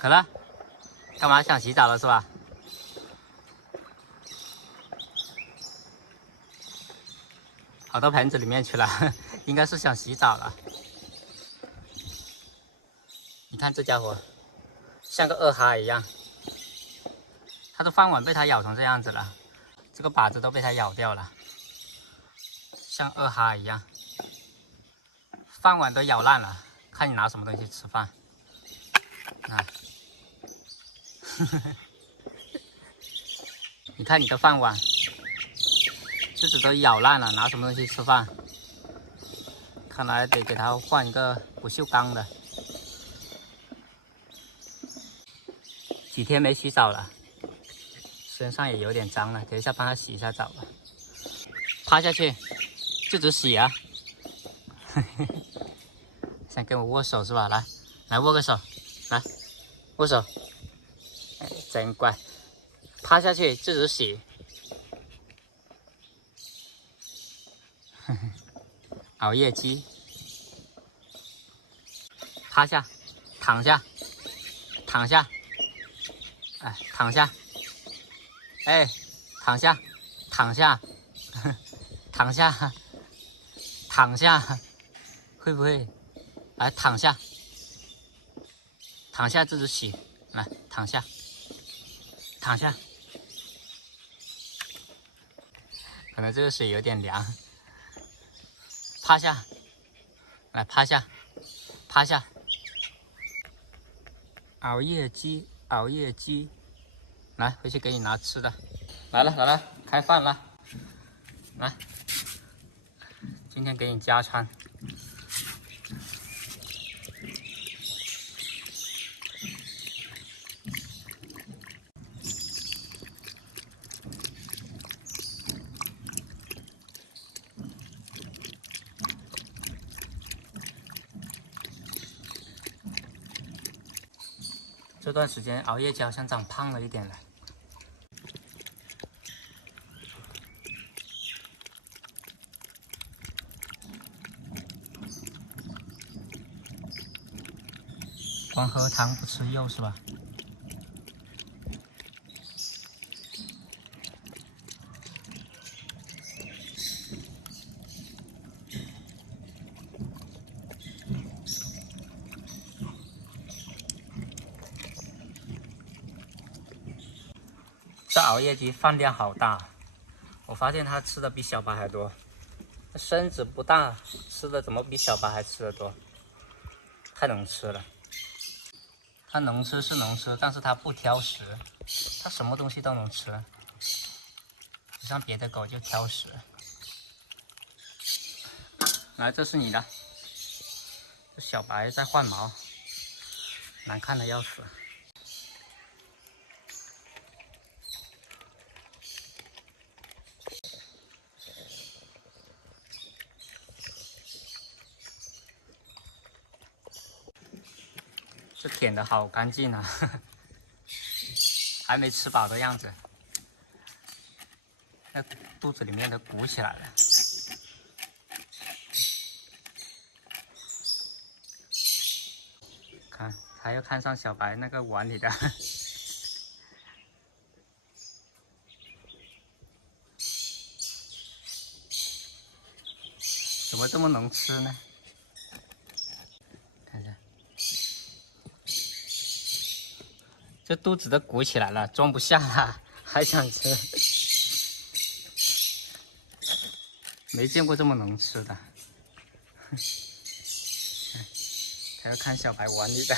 可乐，干嘛想洗澡了是吧？跑到盆子里面去了，应该是想洗澡了。你看这家伙，像个二哈一样。它的饭碗被它咬成这样子了，这个把子都被它咬掉了，像二哈一样。饭碗都咬烂了，看你拿什么东西吃饭。啊，你看你的饭碗，这只都咬烂了，拿什么东西吃饭？看来得给它换一个不锈钢的。几天没洗澡了，身上也有点脏了，等一下帮它洗一下澡吧。趴下去，就只洗啊！想跟我握手是吧？来，来握个手，来握手。哎，真乖，趴下去就只洗。熬夜鸡，趴下，躺下，躺下，哎，躺下，哎，躺下，躺下，躺下，躺下，会不会？来，躺下，躺下，自己洗，来，躺下，躺下。可能这个水有点凉。趴下，来趴下，趴下。熬夜鸡，熬夜鸡，来回去给你拿吃的。来了来了，开饭了，来，今天给你加餐。这段时间熬夜鸡好像长胖了一点了。光喝汤不吃肉是吧？这熬夜鸡饭量好大，我发现它吃的比小白还多。身子不大，吃的怎么比小白还吃的多？太能吃了。它能吃是能吃，但是它不挑食，它什么东西都能吃，不像别的狗就挑食。来，这是你的。这小白在换毛，难看的要死。这舔的好干净啊，还没吃饱的样子，那肚子里面都鼓起来了。看，它又看上小白那个碗里的，怎么这么能吃呢？看一下。这肚子都鼓起来了，装不下了，还想吃？没见过这么能吃的。还要看小白碗里的。